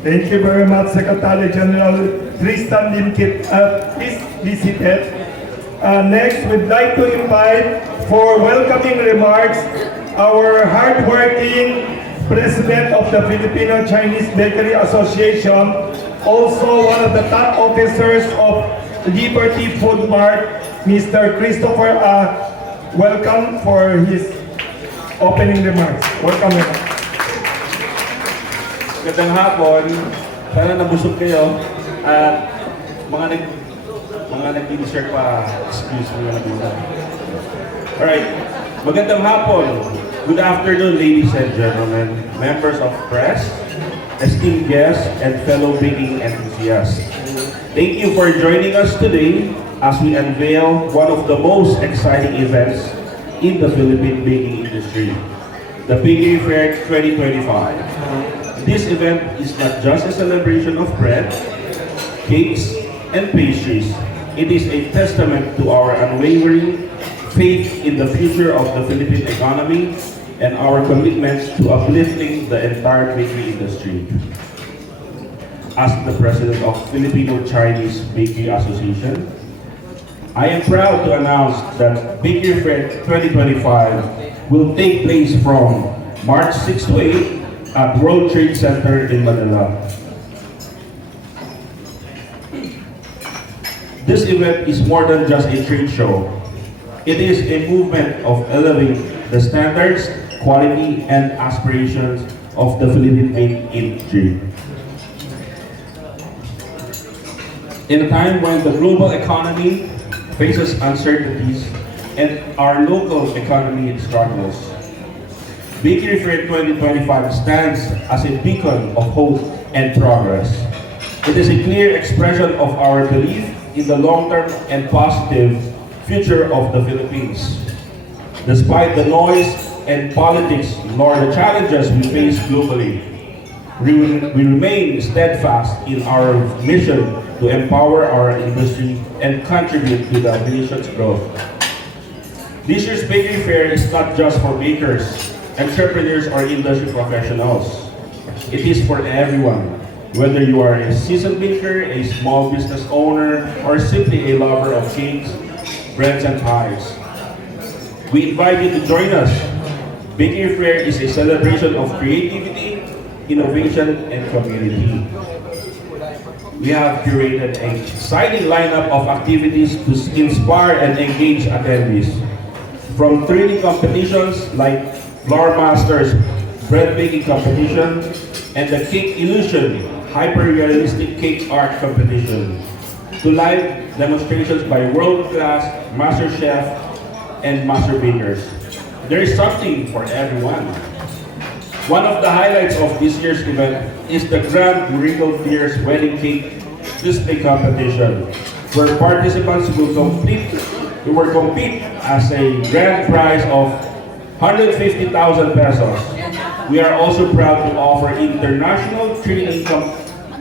Thank you very much, Secretary General Tristan Limkit. Please be seated. Next, we'd like to invite for welcoming remarks our hardworking President of the Filipino Chinese Bakery Association, also one of the top officers of Liberty Food Mart, Mr. Christopher. Welcome for his opening remarks. Welcome. Magandang hapon. Sana nabusog kayo. At mga nag-insert pa, excuse me na muna. Alright. Magandang hapon. Good afternoon, ladies and gentlemen, members of press, esteemed guests, and fellow baking enthusiasts. Thank you for joining us today as we unveil one of the most exciting events in the Philippine baking industry, the Bakery Fair 2025. This event is not just a celebration of bread, cakes, and pastries. It is a testament to our unwavering faith in the future of the Philippine economy and our commitments to uplifting the entire bakery industry. As the President of Filipino Chinese Bakery Association, I am proud to announce that Bakery Fair 2025 will take place from March 6 to 8 at World Trade Center in Manila. This event is more than just a trade show. It is a movement of elevating the standards, quality, and aspirations of the Philippine baking industry. In a time when the global economy faces uncertainties and our local economy struggles, Bakery Fair 2025 stands as a beacon of hope and progress. It is a clear expression of our belief in the long-term and positive future of the Philippines. Despite the noise and politics nor the challenges we face globally, we remain steadfast in our mission to empower our industry and contribute to the nation's growth. This year's Bakery Fair is not just for bakers, entrepreneurs, or industry professionals. It is for everyone, whether you are a seasoned baker, a small business owner, or simply a lover of cakes, breads, and pies. We invite you to join us. Bakery Fair is a celebration of creativity, innovation, and community. We have curated an exciting lineup of activities to inspire and engage attendees. From thrilling competitions like Flour Masters Bread Baking Competition and the Cake Illusion Hyper-Realistic Cake Art Competition, to live demonstrations by world-class master chef and master bakers. There is something for everyone. One of the highlights of this year's event is the Grand Regal Tears Wedding Cake Display Competition, where participants will compete as a grand prize of 150,000 pesos. We are also proud to offer international training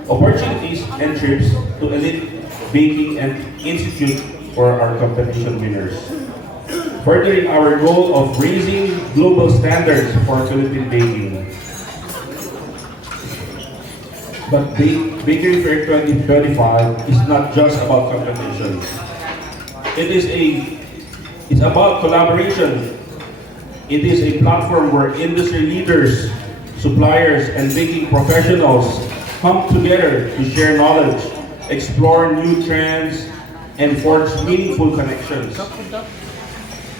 opportunities and trips to elite baking and institute for our competition winners, furthering our goal of raising global standards for Philippine baking. But Bakery Fair 2025 is not just about competition. It's about collaboration. It is a platform where industry leaders, suppliers, and baking professionals come together to share knowledge, explore new trends, and forge meaningful connections.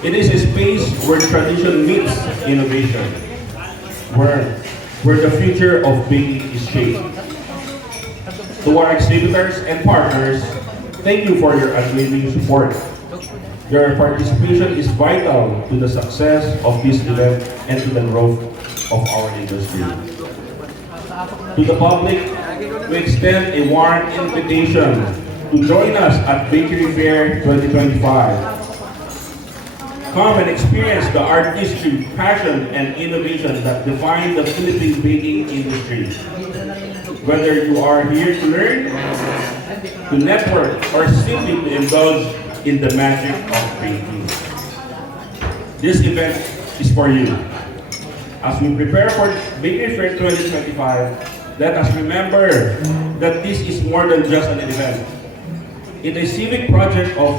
It is a space where tradition meets innovation, where the future of baking is shaped. To our exhibitors and partners, thank you for your unwavering support. Your participation is vital to the success of this event and to the growth of our industry. To the public, we extend a warm invitation to join us at Bakery Fair 2025. Come and experience the artistry, passion, and innovation that define the Philippine baking industry. Whether you are here to learn, to network, or simply to indulge in the magic of baking, this event is for you. As we prepare for Bakery Fair 2025, let us remember that this is more than just an event. It is a civic project of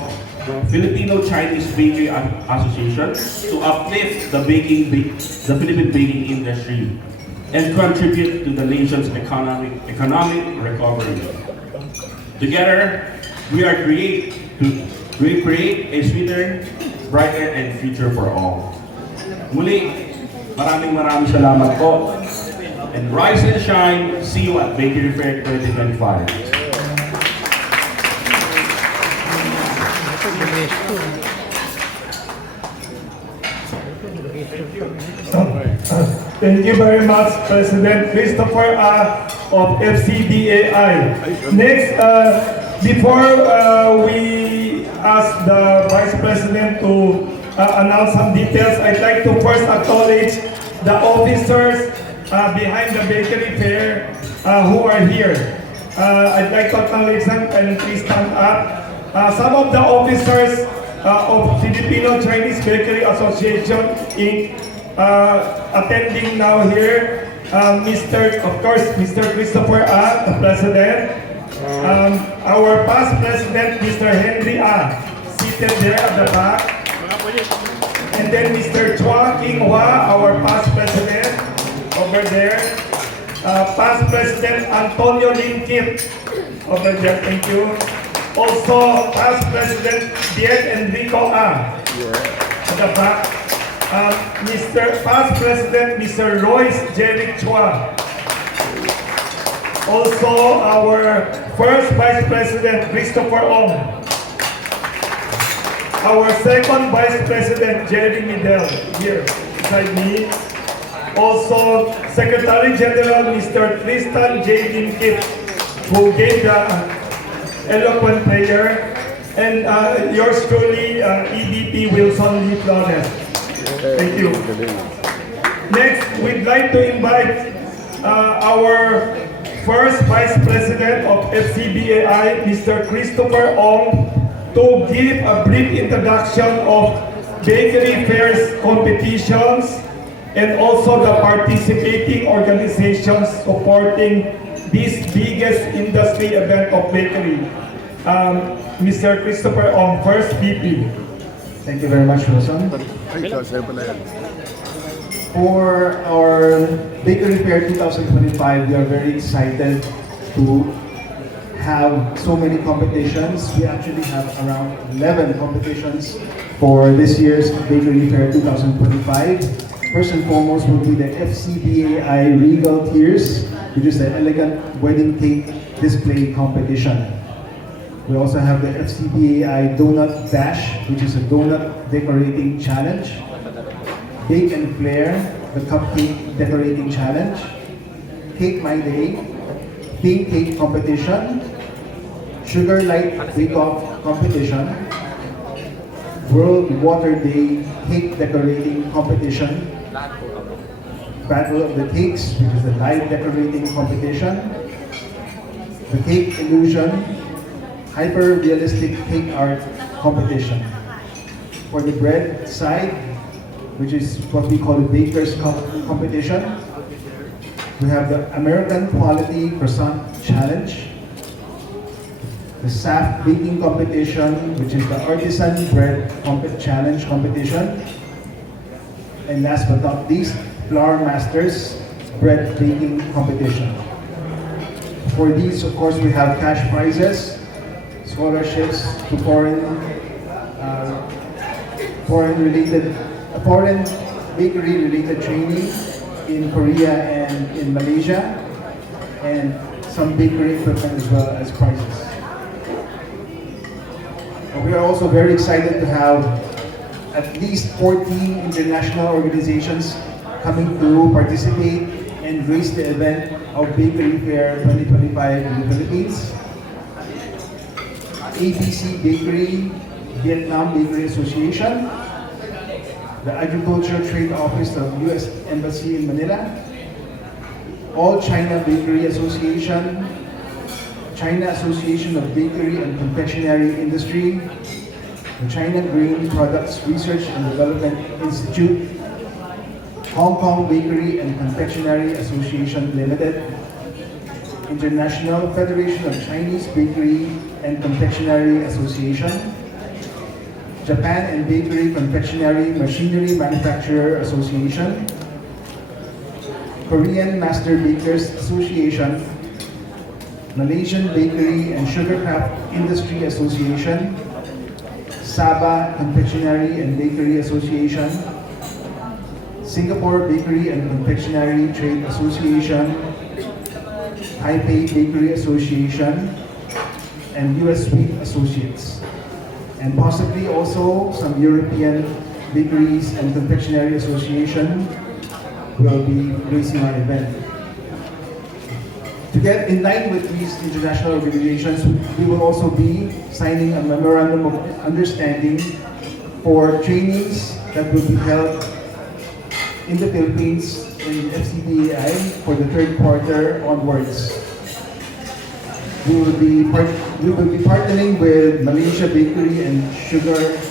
Filipino-Chinese Bakery Association to uplift the Philippine baking industry and contribute to the nation's economic recovery. Together, we create a sweeter, brighter, and future for all. Muli, maraming salamat po. And rise and shine. See you at Bakery Fair 2025. Thank you very much, President Christopher of FCBAI. Next, before we ask the Vice President to announce some details, I'd like to first acknowledge the officers behind the Bakery Fair who are here. I'd like to acknowledge them and please stand up. Some of the officers of Filipino-Chinese Bakery Association Inc. Attending now here, Mr. Christopher the President, our past President, Mr. Henry seated there at the back, and then Mr. Chua King Hua, our past President, over there, past President Antonio Lim Kip, over there, thank you. Also, past President Diet Enrico at the back. Mr. Past President, Mr. Royce Jerry Chua. Also, our first Vice President, Christopher Ong. Our second Vice President, Jerry Midel, here beside me. Also, Secretary General, Mr. Tristan J. Limkip, who gave the eloquent prayer. And yours truly, EVP Wilson Lee Flores. Thank you. Next, we'd like to invite our first Vice President of FCBAI, Mr. Christopher Ong, to give a brief introduction of Bakery Fairs competitions and also the participating organizations supporting this biggest industry event of bakery. Mr. Christopher Ong, first VP. Thank you very much, Wilson. For our Bakery Fair 2025, we are very excited to have so many competitions. We actually have around 11 competitions for this year's Bakery Fair 2025. First and foremost will be the FCBAI Regal Tiers, which is the elegant wedding cake display competition. We also have the FCBAI Donut Dash, which is a donut decorating challenge. Bake and Flair, the cupcake decorating challenge. Cake My Day, Pink Cake Competition. Sugar Light Bake Off Competition. World Water Day Cake Decorating Competition. Battle of the Cakes, which is the live decorating competition. The Cake Illusion Hyper-Realistic Cake Art Competition. For the bread side, which is what we call the Baker's Competition, we have the American Quality Croissant Challenge, the SAF Baking Competition, which is the Artisan Bread Challenge Competition, and last but not least, Flour Masters Bread Baking Competition. For these, of course, we have cash prizes, scholarships to foreign bakery-related training in Korea and in Malaysia, and some bakery equipment as well as prizes. We are also very excited to have at least 14 international organizations coming to participate and grace the event of Bakery Fair 2025 in the Philippines. ABC Bakery, Vietnam Bakery Association, the Agriculture Trade Office of U.S. Embassy in Manila, All China Bakery Association, China Association of Bakery and Confectionery Industry, the China Grain Products Research and Development Institute, Hong Kong Bakery and Confectionery Association Limited, International Federation of Chinese Bakery and Confectionery Association, Japan and Bakery Confectionery Machinery Manufacturer Association, Korean Master Bakers Association, Malaysian Bakery and Sugarcraft Industry Association, Sabah Confectionery and Bakery Association, Singapore Bakery and Confectionery Trade Association, Taipei Bakery Association, and US Sweet Associates, and possibly also some European Bakeries and Confectionery Association will be gracing our event. To get in line with these international organizations, we will also be signing a memorandum of understanding for trainings that will be held in the Philippines in FCDAI for the third quarter onwards. We will be partnering with Malaysia Bakery and Sugarcraft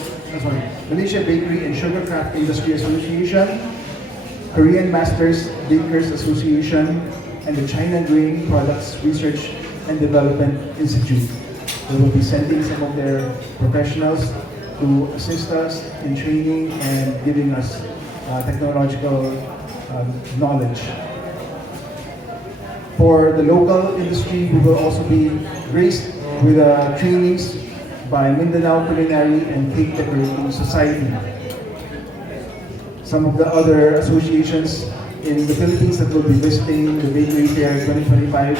Industry Association, Korean Masters Bakers Association, and the China Grain Products Research and Development Institute. They will be sending some of their professionals to assist us in training and giving us technological knowledge. For the local industry, we will also be graced with trainings by Mindanao Culinary and Cake Decorating Society. Some of the other associations in the Philippines that will be visiting the Bakery Fair 2025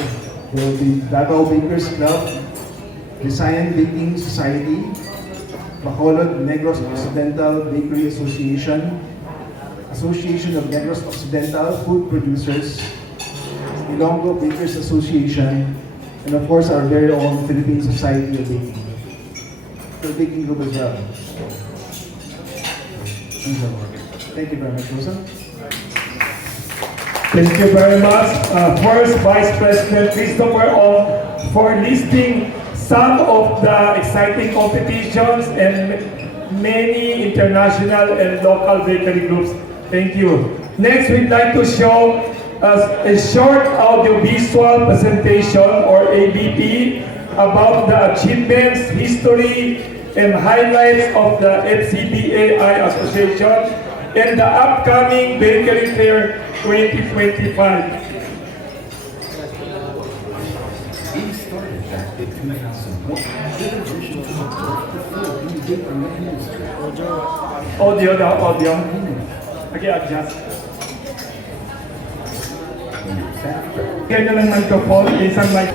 will be Davao Bakers Club, Visayan Baking Society, Bacolod Negros Occidental Bakery Association, Association of Negros Occidental Food Producers, Ilonggo Bakers Association, and of course our very own Philippine Society of Baking. The baking group as well. Thank you very much, Rosa. Thank you very much. First, Vice President Christopher Ong for listing some of the exciting competitions and many international and local bakery groups. Thank you. Next, we'd like to show us a short audiovisual presentation or ABP about the achievements, history, and highlights of the FCBAI Association and the upcoming Bakery Fair 2025. We started back in 2001 with a vision to support the Philippine bakery industry. Audio. Okay, adjust. Years after, Kaya nyo lang microphone, isang mic.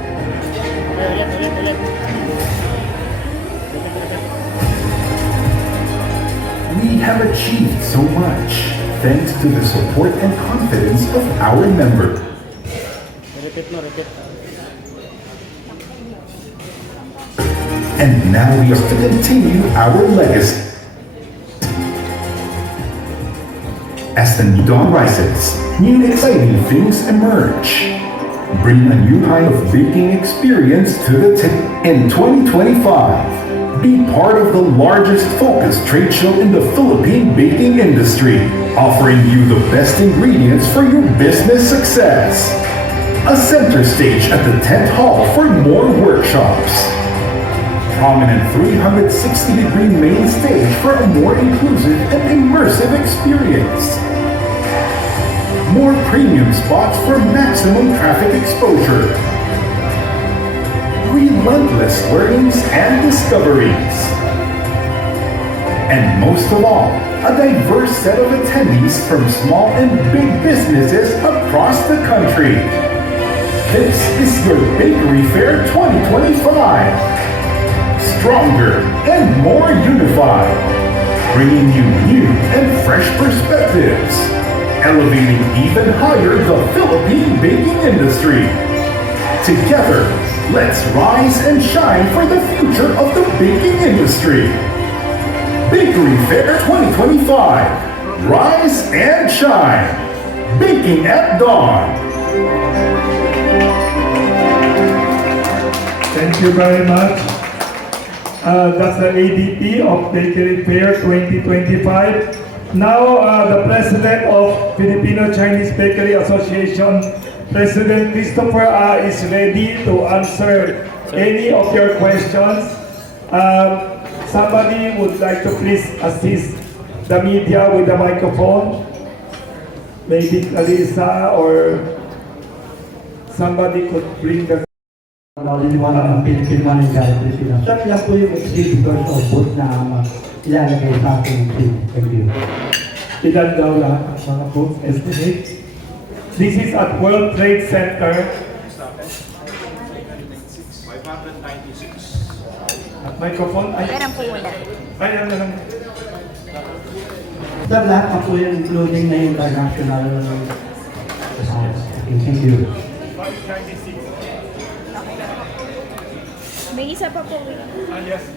we have achieved so much thanks to the support and confidence of our members. And now we have to continue our legacy. As the new dawn rises, new exciting things emerge. Bring a new kind of baking experience to the in 2025. Be part of the largest focused trade show in the Philippine baking industry, offering you the best ingredients for your business success. A center stage at the tent hall for more workshops. Prominent 360-degree main stage for a more inclusive and immersive experience. More premium spots for maximum traffic exposure. Relentless learnings and discoveries. And most of all, a diverse set of attendees from small and big businesses across the country. This is your Bakery Fair 2025. Stronger and more unified, bringing you new and fresh perspectives, elevating even higher the Philippine baking industry. Together, let's rise and shine for the future of the baking industry. Bakery Fair 2025, rise and shine, baking at dawn. Thank you very much. That's the ADP of Bakery Fair 2025. Now, the president of Filipino Chinese Bakery Association, President Christopher is ready to answer any of your questions. Somebody would like to please assist the media with the microphone. Maybe Kalisa or somebody could bring the... Naliliwanag ng Philippine Money Guarantee Fund. Sir, yan po yung exhibitors of both na ilalagay sa ating team. Thank you. Ilan daw lahat ang mga books estimate? This is at World Trade Center. 596. At microphone. Ay, Meron po wala. ay, ano lang. Sir, lahat na po yun, including na international. Thank you. 596. May isa pa po. Ah, yes.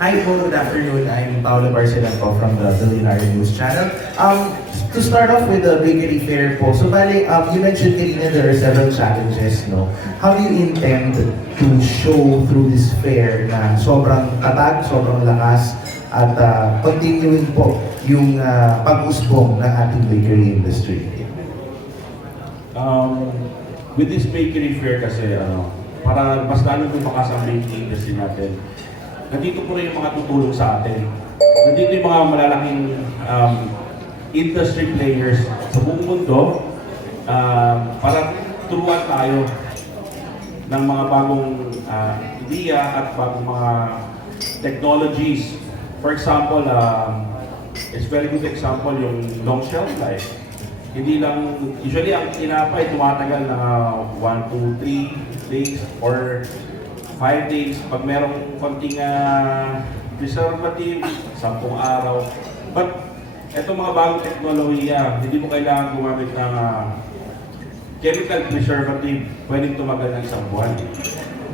Hi po, good afternoon. I'm Paolo Barcelan po from the Billionaire News Channel. To start off with the bakery fair po, so bali, you mentioned kanina there are several challenges, no? How do you intend to show through this fair na sobrang tatag, sobrang lakas, at continuing po yung pag-usbong ng ating bakery industry? With this bakery fair kasi, para mas lalo lumakas ang baking industry natin, nandito po rin yung mga tutulong sa atin. Nandito yung mga malalaking industry players sa buong mundo para turuan tayo ng mga bagong ideya at bagong mga technologies. For example, it's very good example yung long shelf life. Hindi lang, usually ang tinapay tumatagal na 1, 2, 3 days or 5 days. Pag merong konting preservative, 10 araw. But etong mga bagong teknolohiya, hindi mo kailangan gumamit ng chemical preservative, pwedeng tumagal ng 1 buwan.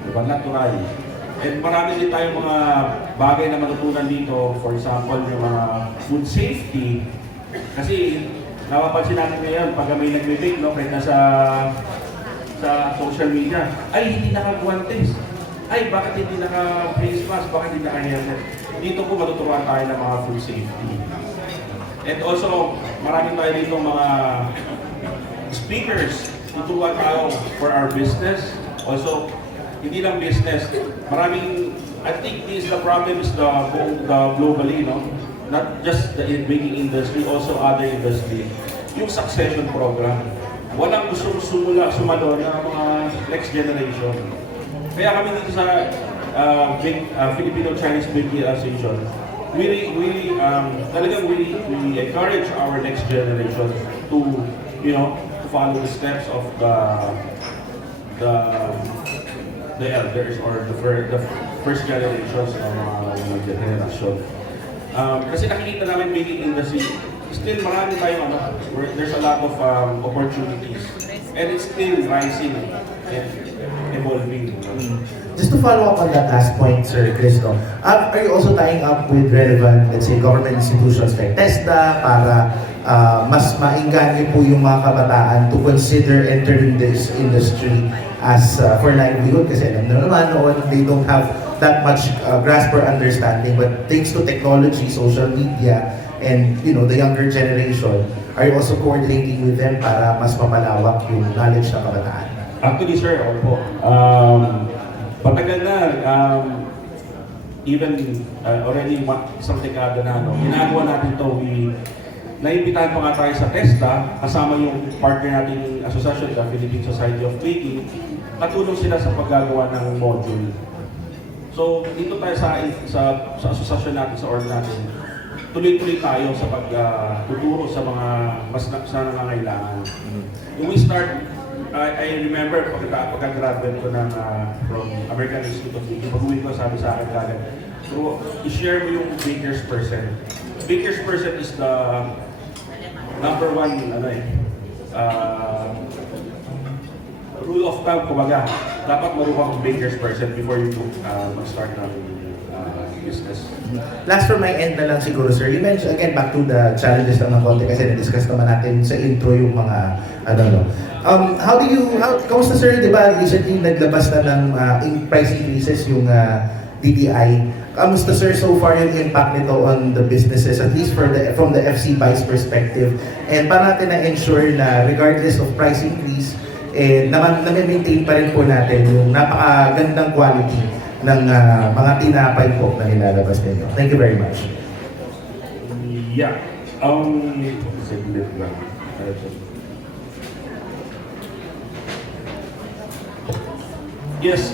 Diba? Natural. And marami din tayong mga bagay na matutunan dito. For example, yung mga food safety. Kasi napapansin natin ngayon, pag may nagbe-bake, no, kahit nasa social media, ay hindi naka-guantes. Ay, bakit hindi naka-face mask? Bakit hindi naka-helmet? Dito po matuturuan tayo ng mga food safety. And also, marami tayo dito mga speakers. Tuturuan tayo for our business. Also, hindi lang business. Maraming, I think this the problem is the globally, no? Not just the baking industry, also other industry. Yung succession program. Walang gusto sumalo ng mga next generation. Kaya kami dito sa Filipino-Chinese Bakery Association, we encourage our next generation to, to follow the steps of the elders or the first generations ng mga generation. Kasi nakikita namin baking industry, still marami tayong there's a lot of opportunities and it's still rising and evolving. Just to follow up on that last point, Sir Cristo, are you also tying up with relevant, let's say, government institutions like TESDA para mas maingganyo po yung mga kabataan to consider entering this industry as for livelihood? Kasi alam na naman noon, they don't have that much grasp or understanding, but thanks to technology, social media, and the younger generation, are you also coordinating with them para mas mapalawak yung knowledge ng kabataan? Actually, sir, opo. Patagal na, even already isang dekada na, ginagawa natin to. Naimbitahan pa nga tayo sa TESDA, kasama yung partner nating association, the Philippine Society of Baking. Katulong sila sa paggagawa ng module. So, dito tayo sa asosasyon natin, sa org natin, tuloy-tuloy tayo sa pagtuturo sa mga mas nangangailangan. When we start, I remember pagka-graduate ko ng from American Institute of Baking, pag-uwi ko sabi sa akin kagad, so, i-share mo yung baker's percent. Baker's percent is the number one, rule of thumb, kumbaga, dapat marunong ang baker's percent before you mag-start ng business. Last from my end na lang siguro, sir. You mentioned, again, back to the challenges ng konti kasi na-discuss naman natin sa intro yung mga, kamusta sir, di ba, recently naglabas na ng price increases yung DTI. Kamusta sir so far yung impact nito on the businesses, at least from the FC Vice perspective? And para natin na-ensure na regardless of price increase, na-maintain pa rin po natin yung napakagandang quality ng mga tinapay po na nilalabas ninyo. Thank you very much. Yeah. Saglit lang. Yes,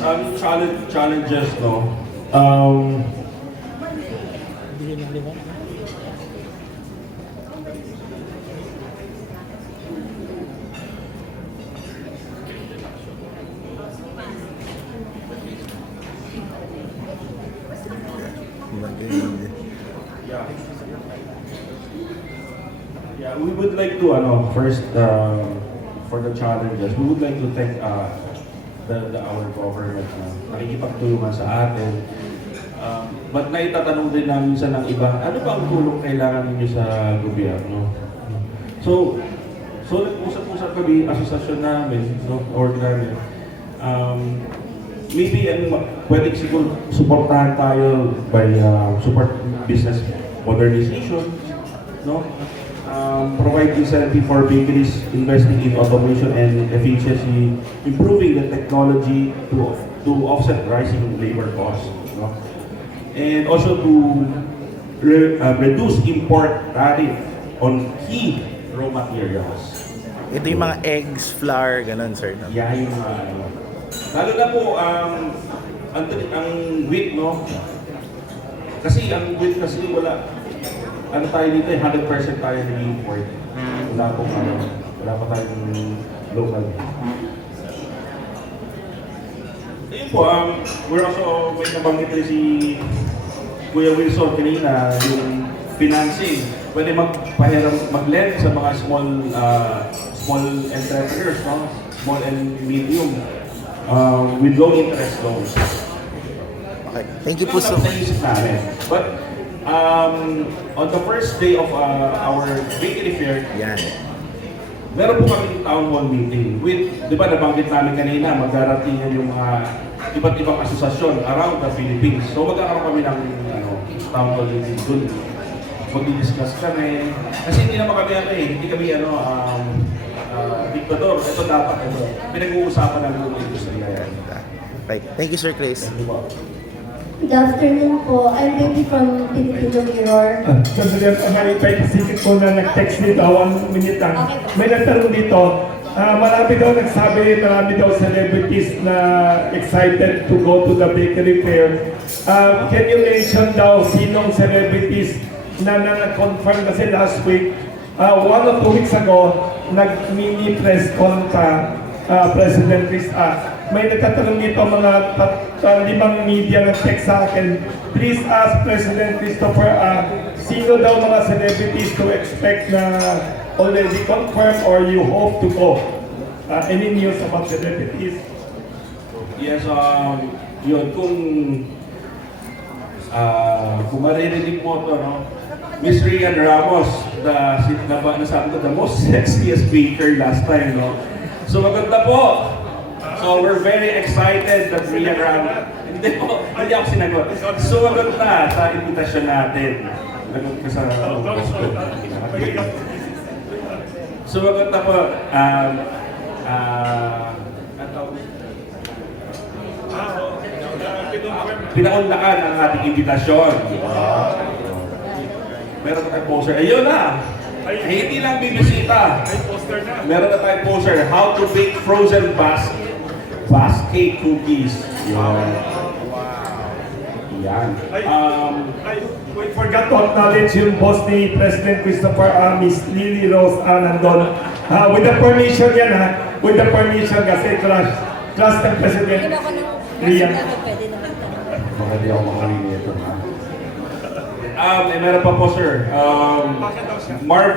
challenges, no. Yeah, we would like to, first, for the challenges, we would like to thank our government na nakikipagtulungan sa atin. But naitatanong din namin sa ng iba, ano ba ang tulong kailangan ninyo sa gobyerno? So nag-usap-usap kami, asosasyon namin, no, organ namin. Maybe pwede siguro supportahan tayo by support business modernization, no? Provide incentive for bakeries investing in automation and efficiency, improving the technology to offset rising labor costs, no? And also to reduce import tariff on key raw materials. Ito yung mga eggs, flour, ganun, sir. No? Yeah, yung lalo na po ang wheat, no? Kasi ang wheat kasi wala tayo dito, 100% tayo nag-import. Wala pa tayong local. Ayun po, we're also, may nabanggit rin si Kuya Wilson kanina, yung financing. Pwede mag-lend sa mga small entrepreneurs, no? Small and medium, with low interest loans. Okay. Thank you po so much. But on the first day of our bakery fair, Yan. meron po kami town hall meeting with, di ba nabanggit namin kanina, magdaratingan yung mga iba't ibang asosasyon around the Philippines. So magkakaroon kami ng town hall meeting doon. Mag-discuss kami. Kasi hindi naman kami hindi kami diktador. Ito dapat, pinag-uusapan ng buong industriya yan. Right. Thank you, Sir Chris. Good afternoon po. I'm Baby from Filipino Mirror. Sandali, may paisikin ko na nag-text dito, 1 minute lang. Okay po. May nagtanong dito, marami daw celebrities na excited to go to the bakery fair. Can you mention daw sinong celebrities na confirm kasi last week, 1 or 2 weeks ago, nag-mini press con pa President Chris. May nagtatanong dito mga 5 media nag-text sa akin. Please ask President Christopher, sino daw mga celebrities to expect na already confirmed or you hope to go? Any news about celebrities? Yes, yun, kung maririnig mo ito, no? Miss Rian Ramos, nasabi ko, the most sexiest baker last time, no? So maganda po. So we're very excited that Rian Ramos, hindi ako sinagot. So maganda sa invitasyon natin. Nagot ko sa So maganda po, pinaunlakan ang ating imbitasyon. Meron na tayong poster. Ayun na! Hindi lang bibisita. Meron na tayong poster. How to bake frozen basket cookies. Yan. Yan. We forgot to acknowledge yung boss ni President Christopher, Miss Lily Rose nandun. With the permission yan with the permission kasi trust ng President Rian. Baka di ako makalimutan ito, ha? Meron pa po, sir. Mark,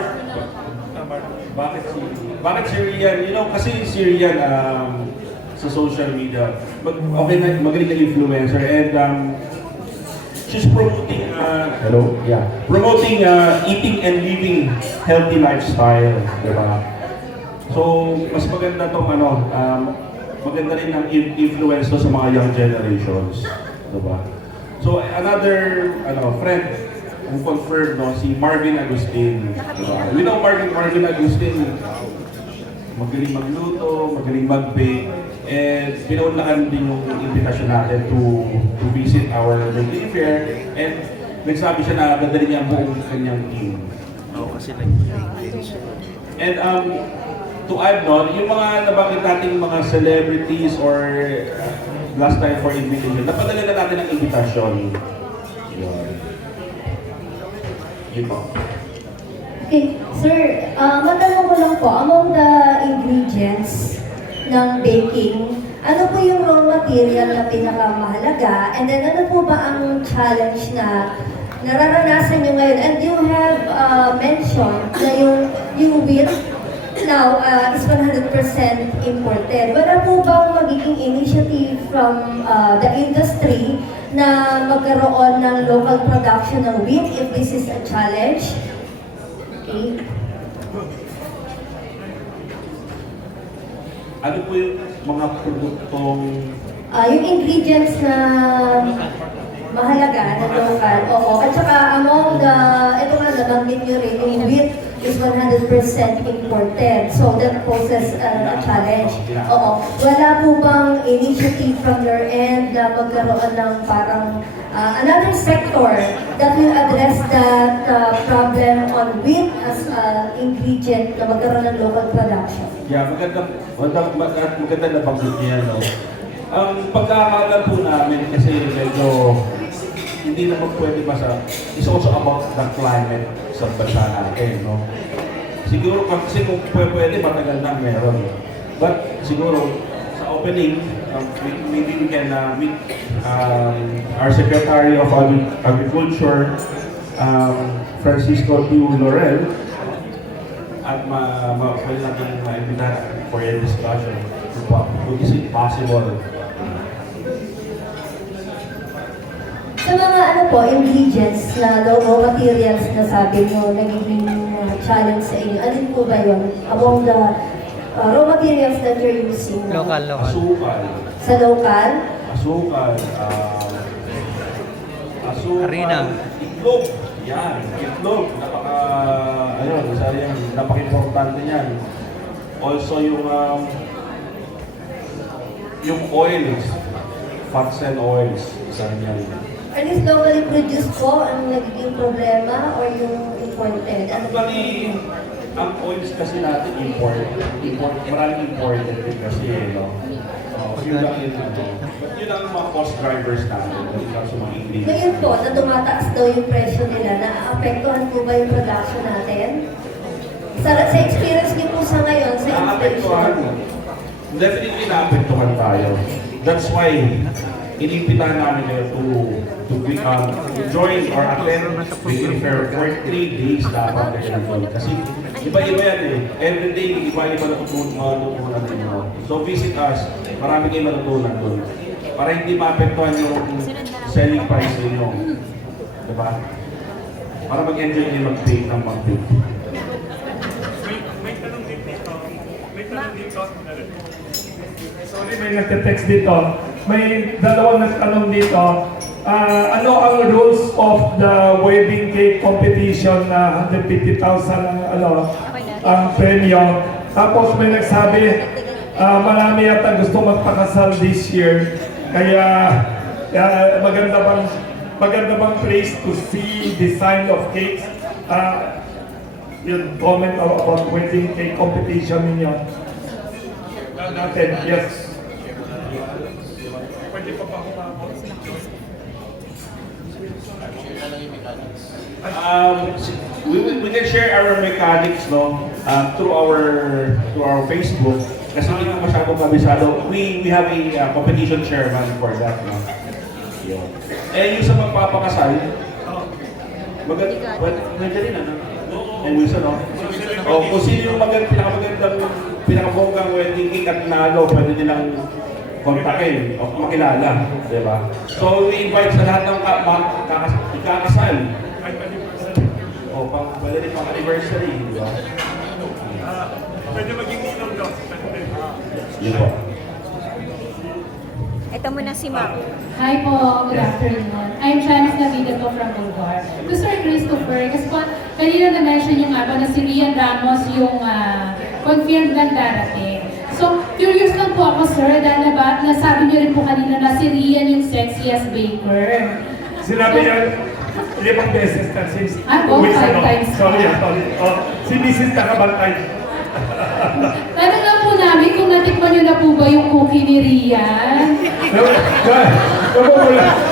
bakit si Rian? You know, kasi si Rian sa social media, magaling na influencer, and she's promoting, promoting eating and living healthy lifestyle, diba? So, mas maganda tong maganda rin ang influence to sa mga young generations, diba? So another friend who confirmed, no, si Marvin Agustin. We know Marvin Agustin, magaling magluto, magaling mag-bake, and pinaunlakan din yung invitation natin to visit our bakery fair, and nagsabi siya na dadali niya ang buong kanyang team. Oo, kasi nag-engage. And to add, no, yung mga nabanggit nating mga celebrities or last time for invitation, napadala na natin ang invitation. Yun po. Okay, sir, matanong ko lang po, among the ingredients ng baking, ano po yung raw material na pinakamahalaga? And then ano po ba ang challenge na nararanasan nyo ngayon? And you have mentioned na yung wheat now is 100% imported. Wala po bang magiging initiative from the industry na magkaroon ng local production ng wheat if this is a challenge? Okay. Ano po yung mga produktong Yung ingredients na mahalaga na local, oo. At saka among the, ito nga nabanggit nyo rin, yung wheat is 100% imported. So that poses a challenge. Oo. Wala po bang initiative from your end na magkaroon ng parang another sector that will address that problem on wheat as ingredient na magkaroon ng local production? Yeah, maganda na banggit niya, no? Ang pagkakaalam po namin kasi medyo hindi naman pwede basta, it's also about the climate sa bansa natin, no? Siguro kasi kung pwede, matagal na meron. But siguro sa opening, maybe we can meet our Secretary of Agriculture, Francisco T. Laurel, at pwede natin ma-invite for a discussion kung is it possible. Sa mga ano po, ingredients na raw materials na sabi nyo, nagiging challenge sa inyo, alin po ba yun? Among the raw materials that you're using? Asukal. Sa local? Asukal. Harina. Itlog. Yan. Itlog. Isa yan. Napaka-importante niyan. Also yung oils. Fats and oils. Isa rin yan. Are these locally produced po ang nagiging problema or yung imported? Ano ba? Actually, ang oils kasi natin maraming imported din kasi, no? Yun lang ang mga cost drivers natin when it comes to mga ingredients. Ngayon po, na tumataas daw yung presyo nila, naapektuhan po ba yung production natin? Sa experience niyo po sa ngayon, sa Naapektuhan. inflation? Definitely naapektuhan tayo. That's why inimbitahan namin kayo to join or attend Bakery Fair for 3 days dapat kayo nandun. Kasi iba-iba yan eh. Every day, iba-iba natutunan ninyo. So visit us, marami kayo matutunan doon. Para hindi maapektuhan yung selling price ninyo. Diba? Para mag-enjoy kayo mag-bake ng mag-bake. Sorry, may nagte-text dito. May dalawang nagtanong dito. Ano ang rules of the wedding cake competition na 150,000 ang premyo? Tapos may nagsabi, marami yata gusto magpakasal this year. Kaya maganda bang place to see design of cakes? Yung comment about wedding cake competition ninyo. Natin, yes. We can share our mechanics, no, through our Facebook. Kasi hindi ko masyadong kabisado. We have a competition chairman for that, no. Eh yung sa magpapakasal, nandiyan rin, ano? And Wilson, no? Kung sino yung pinakabonggang wedding cake at nalo, pwede nilang kontakin o makilala, di ba? So we invite sa lahat ng ikakasal. O pwede rin pang anniversary, di ba? Pwede maging inom daw. Yun po. Ito muna si Ma'am. Hi po, good afternoon. I'm Janice Navida po from Bulgar. To Sir Christopher, kasi po, kanina na-mention yung ako na si Rian Ramos yung confirmed lang darating. So, curious lang po ako, sir, dahil nasabi niyo rin po kanina na si Rian yung sexiest baker. Sinabi niya, 5 beses na since Oh, 5 times. Sorry. Oh, si Mrs. Nakabantay. Tanong lang po namin kung natikman niyo na po ba yung cookie ni Rian?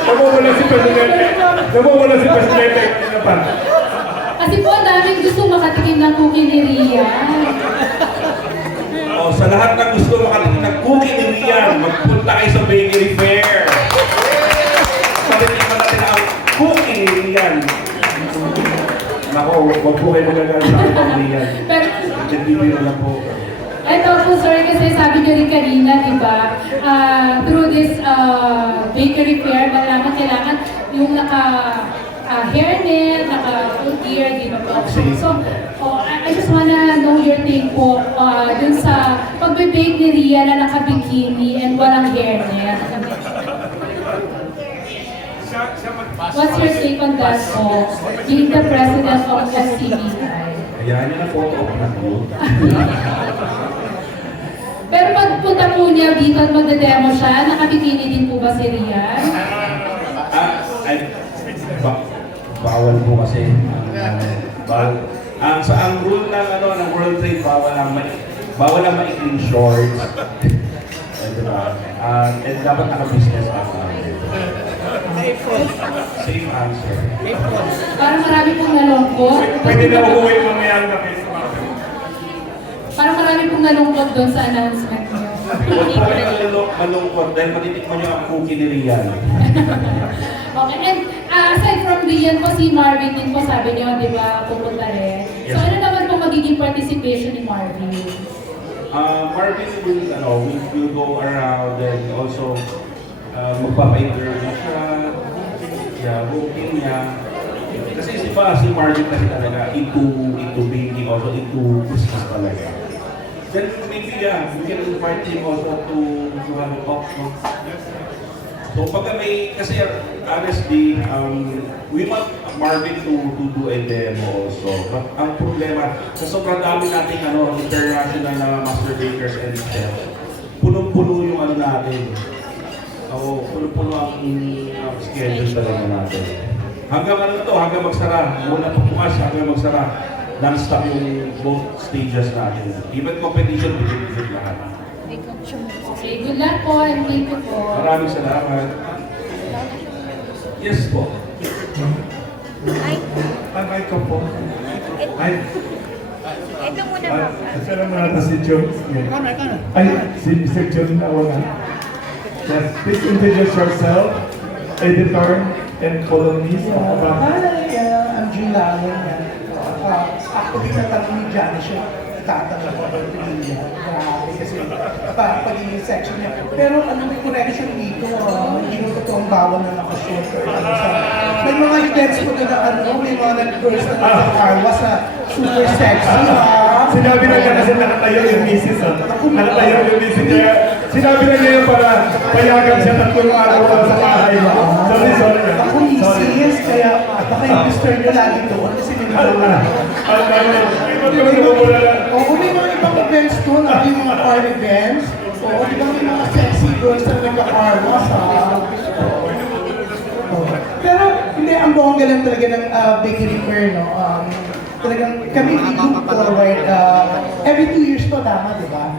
Namumula si Presidente. Namumula si Presidente. Ano pa? Kasi po, ang daming gusto makatikim ng cookie ni Rian. O, sa lahat ng gusto makatikim ng cookie ni Rian, magpunta kayo sa Bakery Fair. Palitin natin ang cookie ni Rian. Nako, wag po kayo magagalit sa akin ng Rian. Pero, Nagbibiro lang po. ito po sir, kasi sabi niyo rin kanina, di ba, through this bakery fair, malaman kailangan yung hairnet, full gear, di ba po? So, I just wanna know your take po dun sa pagbe-bake ni Ria na naka-bikini and walang hairnet. What's your take on that po? Being the president of SCBI. Kaya niya na photo op na po. Pero pagpunta po niya dito at magde-demo siya, nakabikini din po ba si Rian? Bawal po kasi. Ang rule ng World Trade, bawal ang maikling shorts. Diba? And dapat naka-business account. Safe answer. Parang marami pong nalungkot. Pwede na umuwi mamaya na kayo sa mga. Parang marami pong nalungkot doon sa announcement niyo. Huwag po kayo malungkot dahil matitikman niyo ang cookie ni Rian. Okay, and aside from Rian po, si Marvin din po sabi niyo, di ba, pupunta rin. So ano naman po magiging participation ni Marvin? Marvin will go around and also magpapa-interview siya, booking niya. Kasi si Marvin kasi talaga into baking, also into business talaga. Then maybe we can invite him also to have a talk. No? So pagka kasi honestly, we want Marvin to do a demo also. But ang problema, sa sobrang dami nating international na master bakers and chefs, punong-puno yung natin. Puno-puno ang schedule talaga natin. Hanggang magsara. Mula pagbukas hanggang magsara. Non-stop yung both stages natin. Even competition, bigit lahat. Okay, good luck po and thank you po. Maraming salamat. Yes po. Ay, Ay, ko po. Ay, ito muna Ma'am. kasama mo natin si John. Ay, si Mr. John Nawangan. Yes, please introduce yourself, editor and columnist. I'm June Lalong. Actually, natanong ni Janice siya, tatanong ko about Rian. Grabe kasi pagiging section niya. Pero may correction dito, hindi mo totoong bawal na nakashoot. May mga events po na may mga nag-girls na nag-arwas na super sexy. Sinabi na niya kasi nakatayo yung misis. Nakatayo yung misis niya. Sinabi na niya yun para payagan siya 3 araw sa bahay. Sorry. Ako misis, kaya baka yung mister niyo lagi doon kasi may may mga ibang events doon, yung mga car events. Di ba may mga sexy girls na nagka-arwas, Pero hindi, ang bongga lang talaga ng bakery fair, no? Talagang kami look forward, every 2 years po, tama, di ba?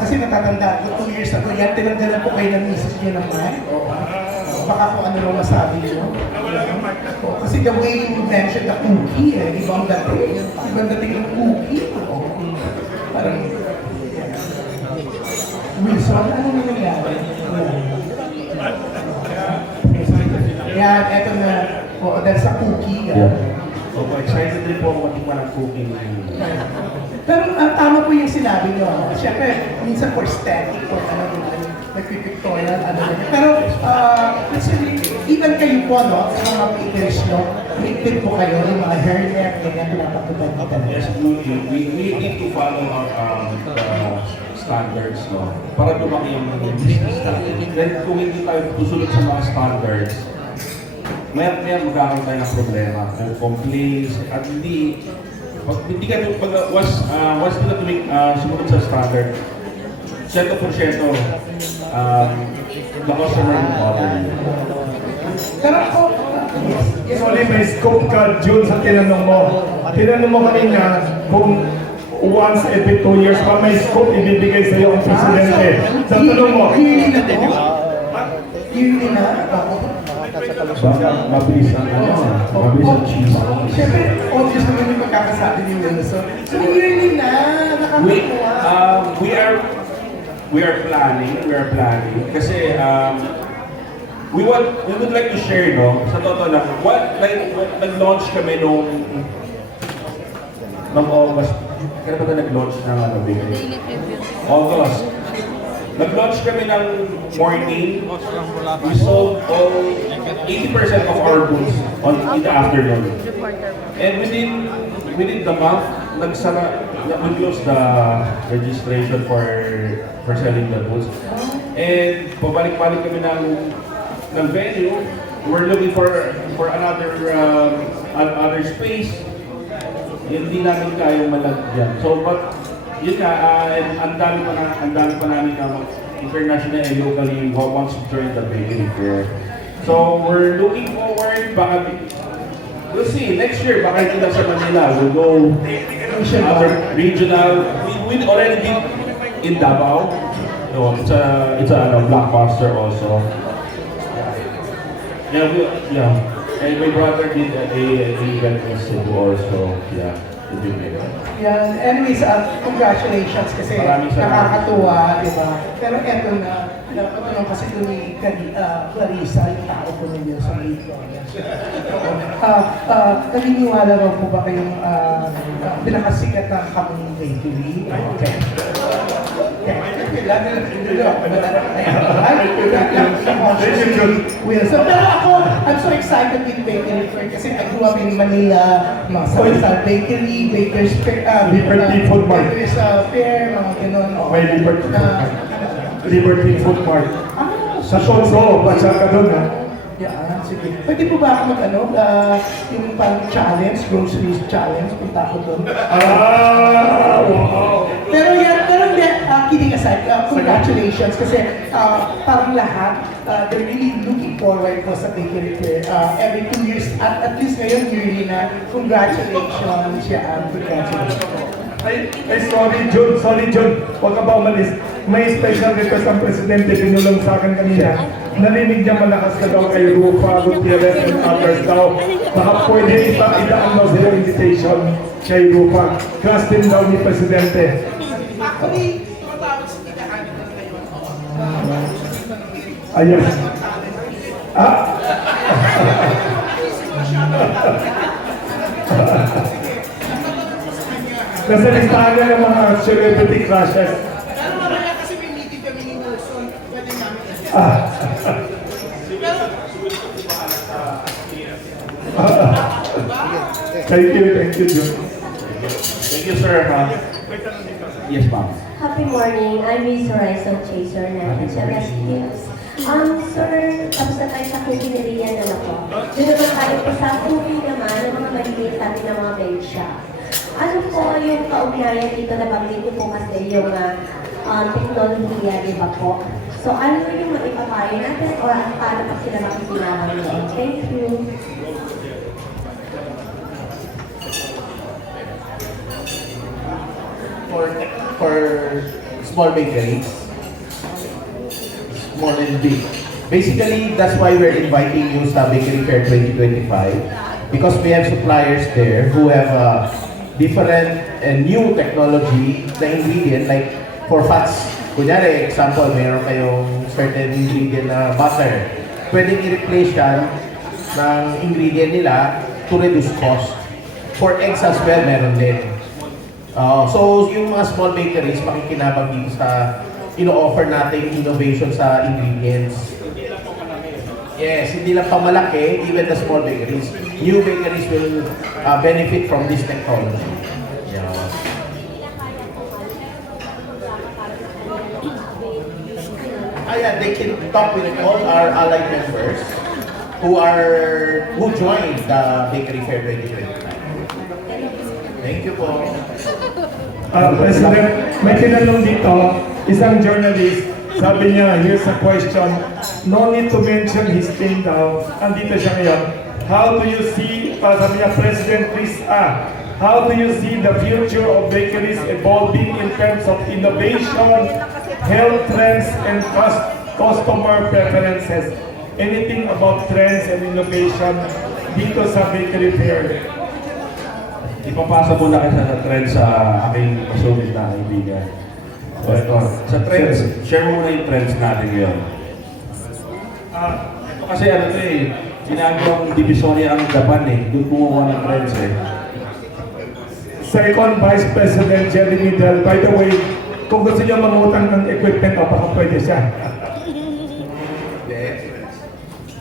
Kasi natatanda ko, 2 years ago yan, tinanggalan po kayo ng misis niyo ng mic. Baka kung ano lang masabi niyo. Kasi the way you mentioned the cookie, ibang dating ng cookie. Parang, Wilson, ano na nangyari? Yan, eto na, dahil sa cookie. So, excited din po ako matikman ang cooking. Pero tama po yung sinabi nyo. Siyempre, minsan for aesthetic or nagpipictorial, Pero, kasi even kayo po, no, sa mga bakeries, no, may po kayo, yung mga hairnet, ganyan, pinapatupad kita. Yes, we need to follow our standards, no? Para lumaki yung business natin. Then kung hindi tayo susunod sa mga standards, may magkakaroon tayo ng problema, ng complaints, at hindi once nila sumunod sa standard, 100%, the customer will bother you. Pero ako, Sorry, may scope ka, June, sa tinanong mo. Tinanong mo kanina kung once every 2 years pa may scope ibibigay sa iyo ang presidente. Sa tanong mo, yearly na to? Yearly na? Baka mabilis ang mabilis ang cheese. Siyempre, obvious naman yung magkakasabi ni Wilson. So, yearly na, nakakatuwa. We are planning kasi we would like to share, no, sa totoo lang, nag-launch kami nung August. Kailan ba tayo nag-launch ng bakery? August. Nag-launch kami ng morning. We sold all 80% of our goods in the afternoon. And within the month, we closed the registration for selling the goods. And pabalik-balik kami ng venue. We're looking for another space. Hindi namin kayang malagyan. So, but yun nga, ang dami pa namin international and locally who wants to join the bakery fair. So, we're looking forward, we'll see, next year, baka hindi lang sa Manila, we'll go other regional, we already did in Davao. So, it's a blockbuster also. And my brother did a event in Cebu also, it did make it. Yan. Anyways, congratulations kasi Maraming salamat. nakakatuwa, di ba? Pero eto na, napatanong kasi ito ni Clarissa, yung tao ko ninyo sa video. Naniniwala raw po ba kayong pinakasikat ng Kaming Bakery? Okay. Wilson. Pero ako, I'm so excited with Bakery Fair kasi I grew up in Manila, mga Salsal Bakery, Baker's Fair, Liberty Food Mart. Baker's Fair, mga ganun. may Liberty Food Mart. Sa Tondo, basa ka doon, ha? Yeah, sige. Pwede po ba ako yung parang challenge, groceries challenge, punta ako doon? Wow! Pero hindi, kidding aside, congratulations kasi parang lahat, they're really looking forward po sa Bakery Fair. Every 2 years, at least ngayon yearly na, congratulations, congratulations. Sorry John, huwag ka ba umalis? May special request ang presidente, pinulong sa akin kanina. Narinig niya malakas ka daw kay Rufa, Gutierrez, and others daw. Baka pwede idaan daw sila invitation kay Rufa. Class din daw ni presidente. Actually, tumatawag sa titahan nila ngayon. Ayun. Nasa listahan niya ng mga celebrity crushes. Pero mamaya kasi may meeting kami ni Wilson, pwede namin yan. Thank you, John. Thank you, sir. Yes, ma'am. Happy morning. I'm Miss Horizon Chaser na HLS Hills. Sir, tapos na tayo sa cooking area na po. Doon naman tayo po sa cooking naman ng mga maliliit natin ng mga bake shop. Ano po yung kaugnayan dito na banggit ko po kasi yung teknolohiya, di ba po? So, ano yung maipapayo natin o paano pa sila makikilala nyo? Thank you. For small bakeries, small and big. Basically, that's why we're inviting you sa Bakery Fair 2025 because we have suppliers there who have different and new technology na ingredient like for fats. Kunyari, example, mayroon kayong certain ingredient na butter. Pwedeng i-replace yan ng ingredient nila to reduce cost. For eggs as well, meron din. So yung mga small bakeries, makikinabang dito sa ino-offer natin innovation sa ingredients. Yes, hindi lang pamalaki, even the small bakeries. New bakeries will benefit from this technology. Yeah. Yeah, they can talk with all our allied members who joined the Bakery Fair 2025. Thank you po. President, may tinanong dito, isang journalist, sabi niya, here's a question, no need to mention his name now, andito siya ngayon. How do you see, sabi niya, President Chris A., how do you see the future of bakeries evolving in terms of innovation, health trends, and customer preferences? Anything about trends and innovation dito sa Bakery Fair? Ipapasa mo na kita sa trends sa aking masugid na kaibigan. So ito, sa trends, share mo muna yung trends natin ngayon. Ito kasi ano ito ginagawang divisoria ang Japan doon kumuha ng trends Second Vice President Jeremy Del, by the way, kung gusto niyo mangutang ng equipment, baka pwede siya.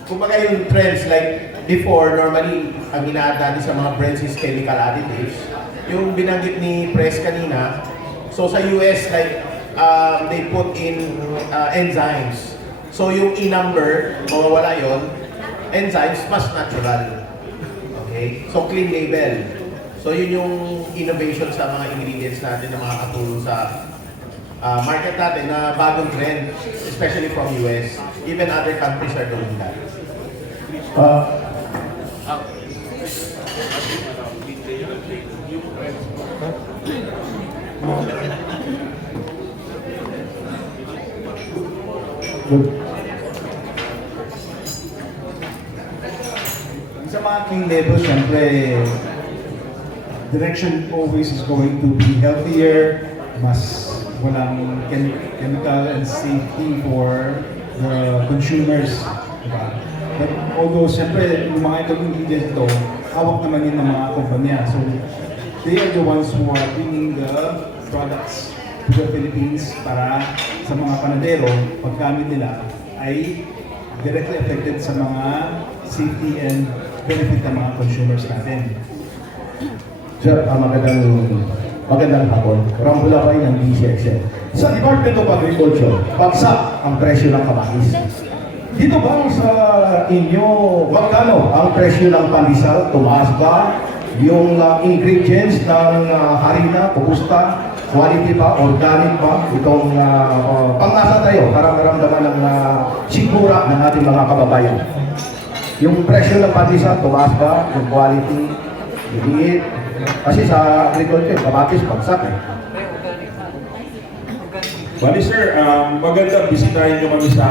Kumbaga yung trends like before, normally, ang ginaan natin sa mga brands is chemical additives. Yung binanggit ni Press kanina, so sa US, like, they put in enzymes. So yung E-number, mawawala yon, enzymes, mas natural. Okay? So clean label. So yun yung innovation sa mga ingredients natin na makakatulong sa market natin na bagong trend, especially from US. Even other countries are doing that. Sa mga clean label, syempre, direction always is going to be healthier, mas walang chemical and safety for the consumers. Diba? But although, syempre, yung mga itong ingredients ito, hawak naman yun ng mga kumpanya. So, they are the ones who are bringing the products to the Philippines para sa mga panadero, paggamit nila ay directly affected sa mga safety and benefit ng mga consumers natin. Sir, magandang hapon. Rambula pa ng DCXL. Sa Department of Agriculture, bagsak ang presyo ng kamatis. Dito ba sa inyo, magkano ang presyo ng pandesal? Tumaas ba? Yung ingredients ng harina, kumusta? Quality ba? Organic ba? Itong panglasa tayo para maramdaman ng sigura ng ating mga kababayan. Yung presyo ng pandesal, tumaas ba? Yung quality, liit. Kasi sa agriculture, kamatis, bagsak Bali sir, maganda bisitahin nyo kami sa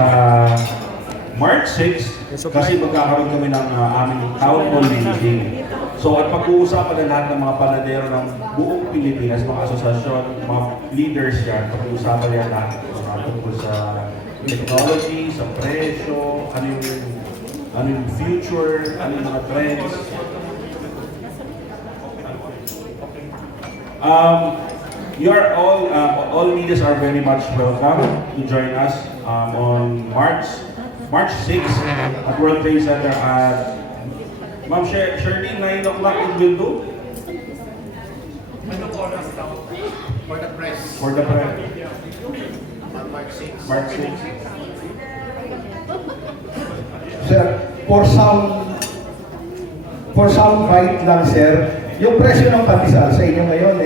March 6 kasi magkakaroon kami ng aming town hall meeting. So at pag-uusapan na lahat ng mga panadero ng buong Pilipinas, mga asosasyon, mga leaders yan, pag-uusapan yan lahat tungkol sa technology, sa presyo, ano yung future, ano yung mga trends. You are all leaders are very much welcome to join us on March 6 at World Trade Center at Ma'am Shirley, 9 o'clock in Bildo? For the press. For the press. March 6. March 6. Sir, for some fight lang sir, yung presyo ng pandesal sa inyo ngayon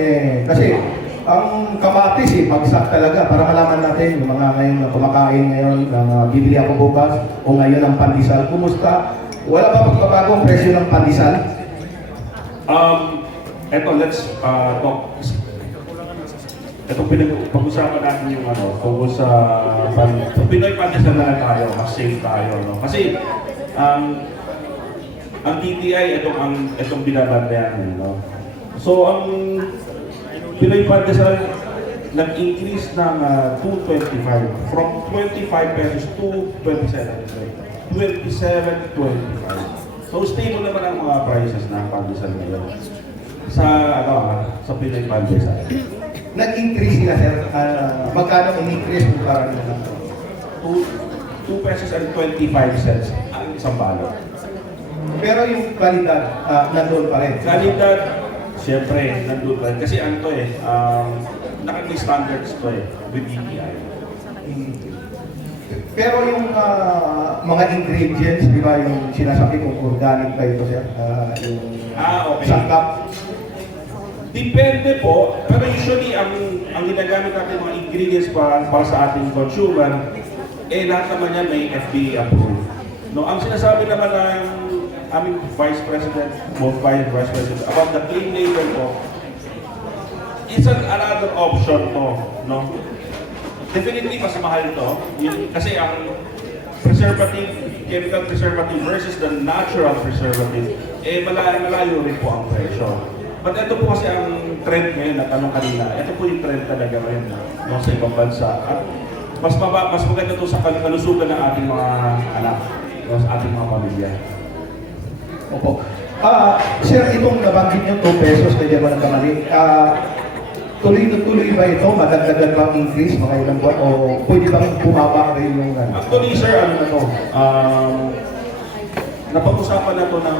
kasi ang kamatis bagsak talaga para malaman natin yung mga ngayon na kumakain ngayon ng bibili ako bukas o ngayon ng pandesal, kumusta? Wala ba pagbabago ang presyo ng pandesal? Let's talk. Ito pag-usapan natin yung tungkol sa Pinoy pandesal na tayo, mas safe tayo, no? Kasi ang TTI itong binabantayan, no? So ang Pinoy pandesal nag-increase ng 225 from 25 pesos to 27.25. So stable naman ang mga prices ng pandesal ngayon. sa sa Pinoy Pantry sa atin. Nag-increase sila, sir. Magkano in-increase kung parang na 2 pesos and 25 cents ang isang balot. Pero yung kalidad, nandun pa rin. Kalidad, siyempre, nandun pa rin. Kasi ano to naka-may standards to with DTI. Pero yung mga ingredients, di ba, yung sinasabi kong organic ba ito, sir? Yung Okay. sangkap. Depende po, pero usually ang ginagamit natin mga ingredients para sa ating consumer, lahat naman yan may FDA approved. No, ang sinasabi naman ng aming Vice President, both Vice President, about the clean label po, it's another option to, no? Definitely mas mahal to, kasi ang preservative, chemical preservative versus the natural preservative, malayo rin po ang presyo. But ito po kasi ang trend ngayon na tanong kanina, ito po yung trend talaga ngayon no, sa ibang bansa. At mas maganda ito sa kalusugan ng ating mga anak, no, sa ating mga pamilya. Opo. Sir, itong nabanggit niyo 2 pesos, kaya ba nagkamali? Tuloy ba ito? Madagdagan bang increase mga ilang buwan? O pwede bang bumaba rin yung Actually, sir, ano na to? Napag-usapan na to ng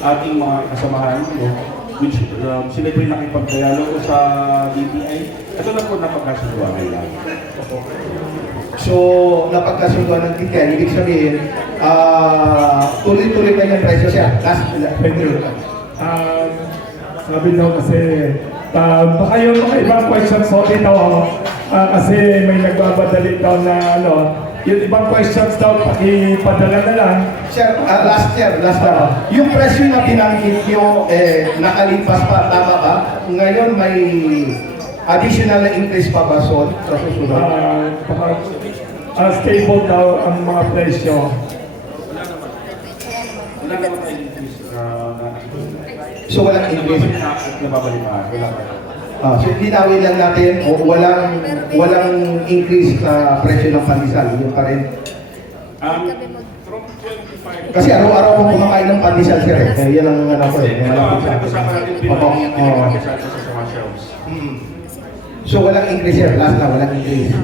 ating mga kasamahan, no? Which sila po yung nakipag-dialogo sa DTI. Ito na po napagkasunduan nila. So, napagkasunduan ng ticket, ibig sabihin, tuloy-tuloy na yung presyo siya. Thank you. Sabi daw kasi, baka yung mga ibang questions sorry daw ako. Kasi may nagbabadali daw na yung ibang questions daw pakipadala na lang. Sir, last year. Yung presyo na binanggit nyo, nakalipas pa, tama ba? Ngayon may additional na increase pa ba sa susunod? Stable daw ang mga presyo. Wala naman tayo increase So walang increase? Nababalik pa. Wala pa. So linawin lang natin, walang increase sa presyo ng pandesal, yun pa rin. From 25... Kasi araw-araw kong kumakain ng pandesal, sir. Yan ang ano ko eh. Ito, pinag-usapan natin pinag-usapan sa mga shelves. So walang increase, sir. Last na, walang increase.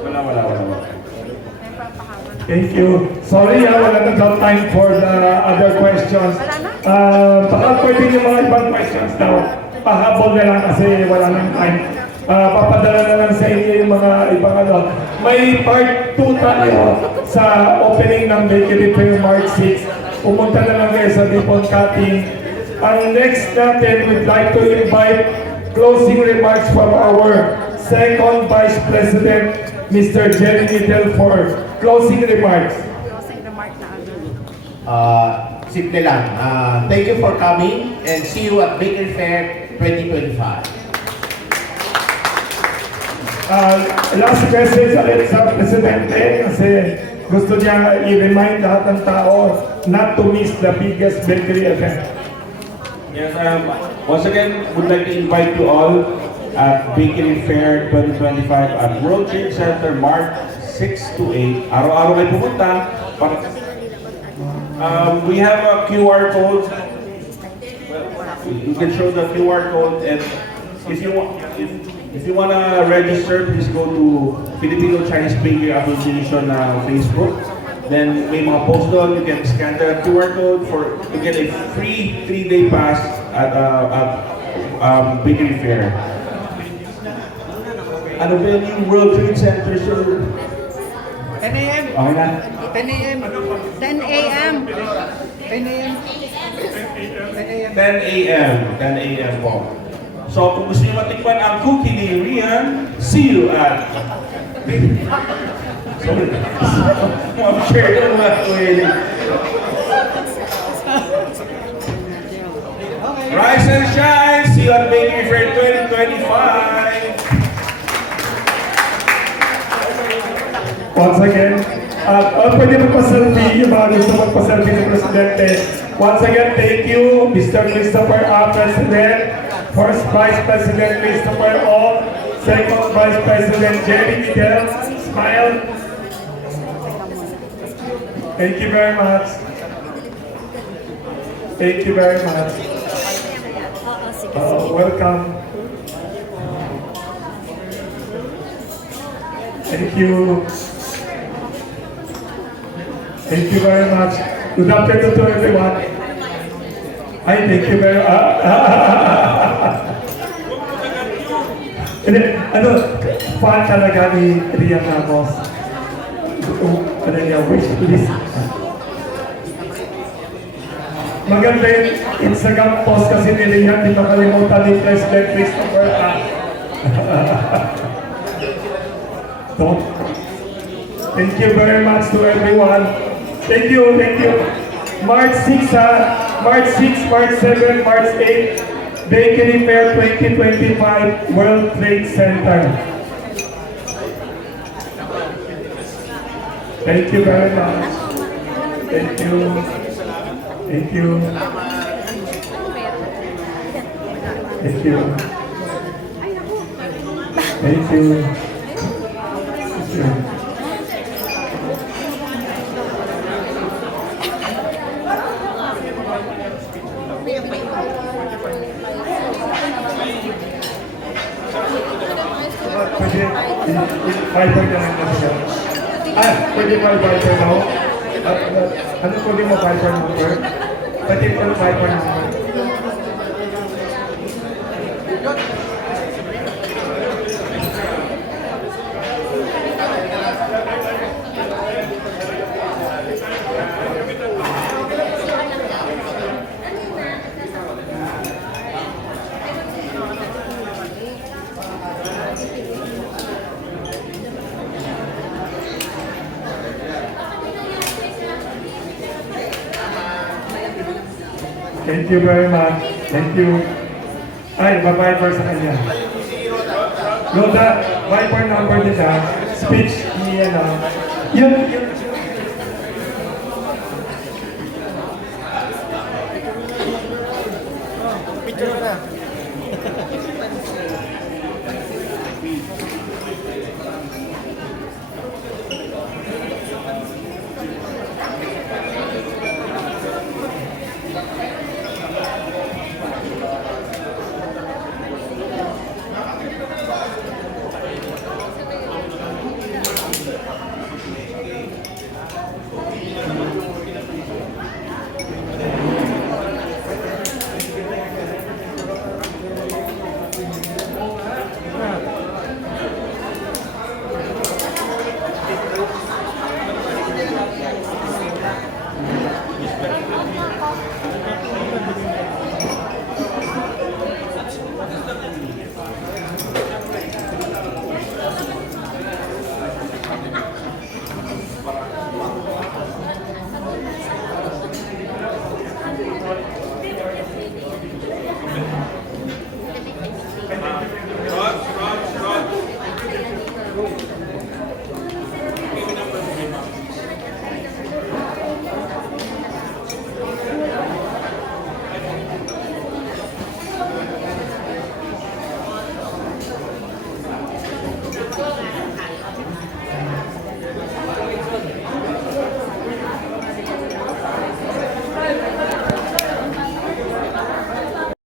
Wala. Thank you. Sorry, wala na daw time for the other questions. Baka pwede yung mga ibang questions daw. Pahabol na lang kasi wala nang time. Papadala na lang sa inyo yung mga ibang May part 2 tayo sa opening ng Bakery Fair March 6. Pumunta na lang kayo sa ribbon cutting. Ang next natin, we'd like to invite closing remarks from our second Vice President, Mr. Jeremy Delfor. Closing remarks. Simple lang. Thank you for coming and see you at Bakery Fair 2025. Last message ulit sa Presidente kasi gusto niya i-remind lahat ng tao not to miss the biggest bakery event. Yes, once again, would like to invite you all at Bakery Fair 2025 at World Trade Center, March 6 to 8. Araw-araw kayo pumunta. We have a QR code. You can show the QR code, and if you want to register, please go to Filipino Chinese Bakery Association Facebook. Then may mga post doon, you can scan the QR code to get a free 3-day pass at Bakery Fair. Ano ba yung World Trade Center, sir? 10 a.m. Okay na? 10 a.m. 10 a.m. 10 a.m. 10 a.m. po. So kung gusto niyo matikman ang cookie ni Rian, see you at... Sorry. I'm sure you're not waiting. Rise and shine! See you at Bakery Fair 2025! Once again, pwede magpa-selfie, yung mga gusto magpa-selfie sa Presidente. Once again, thank you, Mr. Christopher A. President, First Vice President Christopher O. Second Vice President Jerry Miguel. Smile. Thank you very much. Thank you very much. welcome. Thank you. Thank you very much. Good afternoon to everyone. Ay, thank you very much. Fan talaga ni Rian Ramos. Ano niya, wish list. Maganda yung Instagram post kasi ni Rian, di makalimutan ni President Christopher. Thank you very much to everyone. Thank you. March 6, March 6, March 7, March 8, Bakery Fair 2025, World Trade Center. Thank you very much. Thank you. Thank you. Thank you. Thank you. Thank you. Pwede, Viper na lang kasi siya. Pwede ba Viper now? Ano pwede mo Viper number? Pwede mo Viper number? Thank you very much. Thank you. Ay, ba-Viper sa kanya. Loda, Viper number nila, speech niya na. Yun. Picture na.